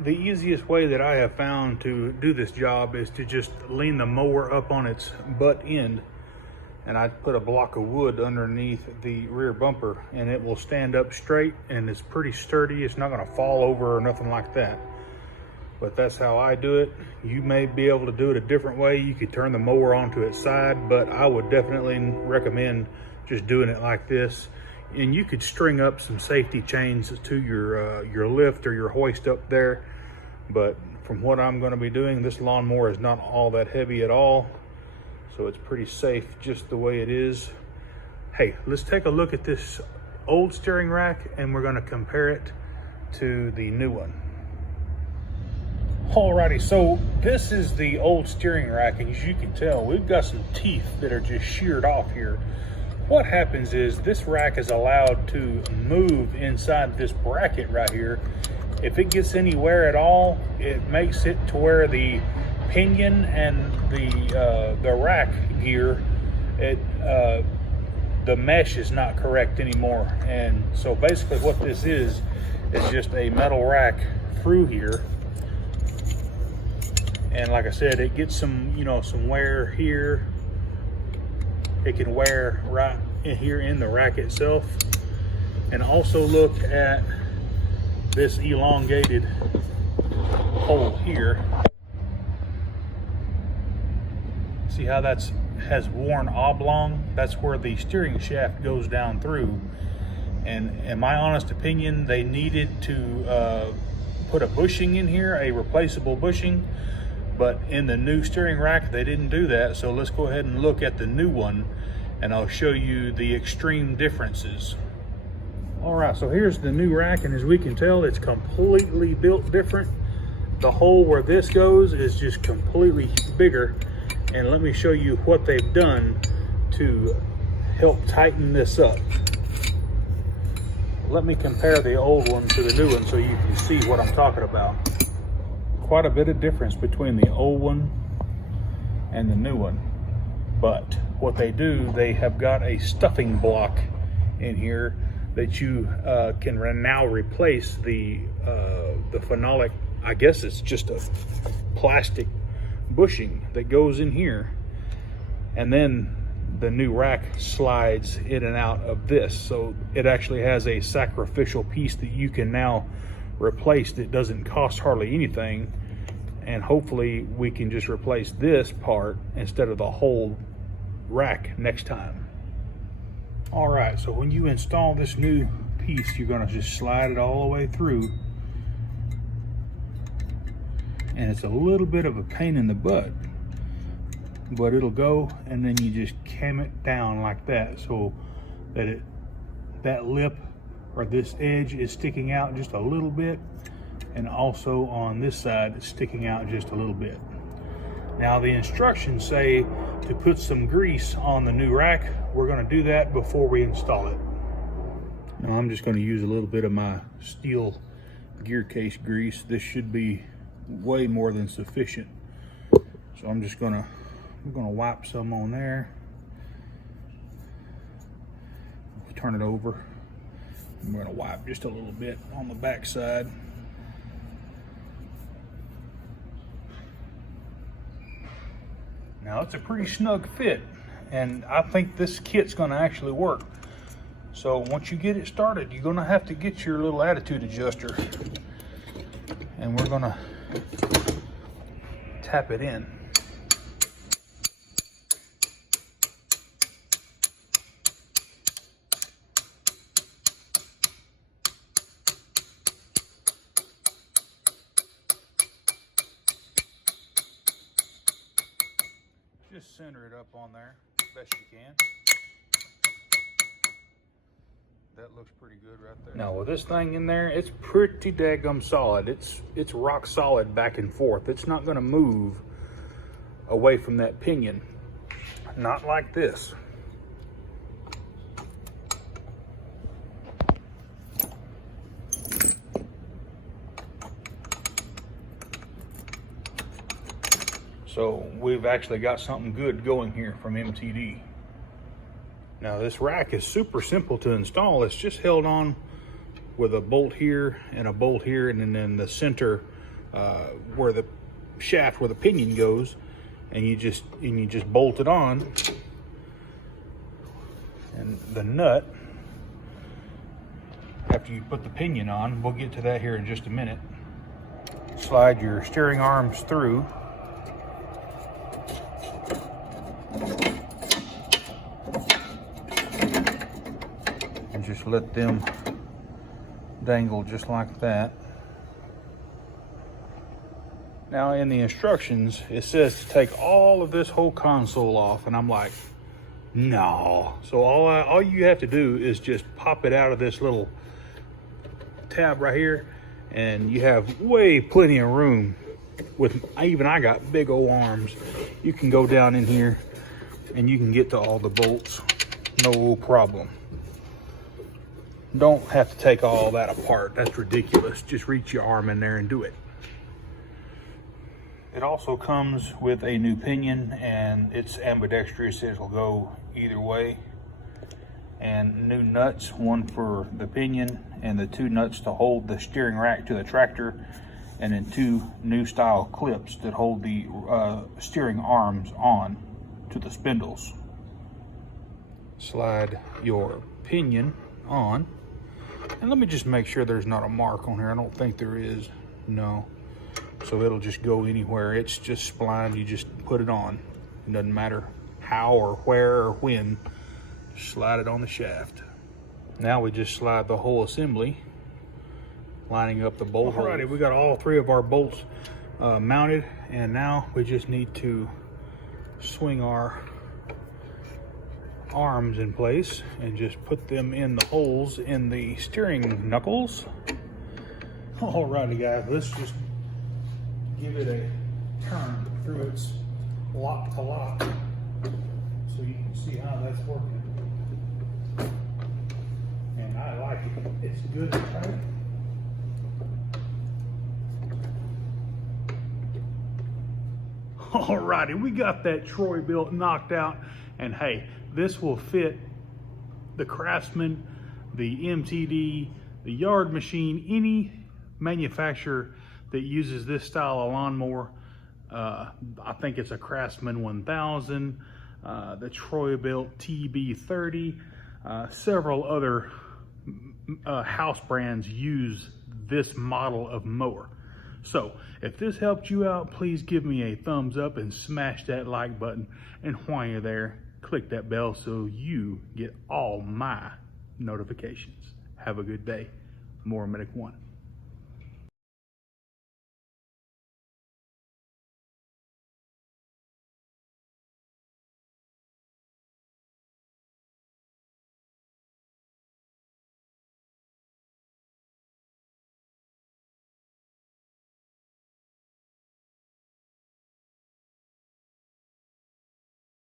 the easiest way that I have found to do this job is to just lean the mower up on its butt end, and I put a block of wood underneath the rear bumper, and it will stand up straight, and it's pretty sturdy. It's not going to fall over or nothing like that. But that's how I do it. You may be able to do it a different way. You could turn the mower onto its side, but I would definitely recommend just doing it like this. And you could string up some safety chains to your lift or your hoist up there. But from what I'm going to be doing, this lawnmower is not all that heavy at all. So it's pretty safe just the way it is. Hey, let's take a look at this old steering rack and we're going to compare it to the new one. Alrighty, so this is the old steering rack, and as you can tell, we've got some teeth that are just sheared off here. What happens is this rack is allowed to move inside this bracket right here. If it gets anywhere at all, it makes it to where the pinion and the rack gear, the mesh is not correct anymore. And so basically what this is just a metal rack through here. And like I said, it gets some, some wear here. It can wear right in here in the rack itself. And also look at this elongated hole here. See how has worn oblong? That's where the steering shaft goes down through. And in my honest opinion, they needed to put a bushing in here, a replaceable bushing. But in the new steering rack, they didn't do that. So let's go ahead and look at the new one, and I'll show you the extreme differences. All right, so here's the new rack, and as we can tell, it's completely built different. The hole where this goes is just completely bigger. And let me show you what they've done to help tighten this up. Let me compare the old one to the new one so you can see what I'm talking about. Quite a bit of difference between the old one and the new one. But what they do, they have got a stuffing block in here that you can now replace the phenolic, I guess it's just a plastic bushing that goes in here. And then the new rack slides in and out of this. So it actually has a sacrificial piece that you can now replace that doesn't cost hardly anything, and hopefully we can just replace this part instead of the whole rack next time. All right, so when you install this new piece, you're going to just slide it all the way through, and it's a little bit of a pain in the butt, but it'll go, and then you just cam it down like that so that that lip or this edge is sticking out just a little bit, and also on this side it's sticking out just a little bit. Now the instructions say to put some grease on the new rack. We're going to do that before we install it. Now I'm just going to use a little bit of my steel gear case grease. This should be way more than sufficient. So I'm just gonna wipe some on there. Turn it over. I'm going to wipe just a little bit on the back side. Now it's a pretty snug fit, and I think this kit's going to actually work. So once you get it started, you're going to have to get your little attitude adjuster, and we're going to tap it in. Just center it up on there best you can. That looks pretty good right there. Now with this thing in there, it's pretty daggum solid. It's rock solid back and forth. It's not gonna move away from that pinion. Not like this. So we've actually got something good going here from MTD. Now this rack is super simple to install. It's just held on with a bolt here and a bolt here, and then the center where the shaft where the pinion goes, and you just bolt it on. And the nut, after you put the pinion on, we'll get to that here in just a minute. Slide your steering arms through. And just let them dangle just like that. Now in the instructions, it says to take all of this whole console off, and I'm like, no. So all you have to do is just pop it out of this little tab right here, and you have plenty of room. I got big old arms. You can go down in here and you can get to all the bolts, no problem. Don't have to take all that apart. That's ridiculous. Just reach your arm in there and do it. It also comes with a new pinion, and it's ambidextrous. It'll go either way. And new nuts, one for the pinion and the 2 nuts to hold the steering rack to the tractor, and then 2 new style clips that hold the steering arms on to the spindles. Slide your pinion on, and let me just make sure there's not a mark on here. I don't think there is. No. So it'll just go anywhere. It's just splined. You just put it on. It doesn't matter how or where or when. Slide it on the shaft. Now we just slide the whole assembly, lining up the bolt holes. Alrighty, we got all 3 of our bolts mounted, and now we just need to swing our arms in place and just put them in the holes in the steering knuckles. Alrighty guys, let's just give it a turn through its lock to lock so you can see how that's working. And I like it. It's good and tight. Alrighty, we got that Troy Bilt knocked out, and hey, this will fit the Craftsman, the MTD, the Yard Machine, any manufacturer that uses this style of lawnmower. I think it's a Craftsman 1000, the Troy Bilt TB30, several other house brands use this model of mower. So if this helped you out, please give me a thumbs up and smash that like button. And while you're there, click that bell so you get all my notifications. Have a good day. More Medic 1.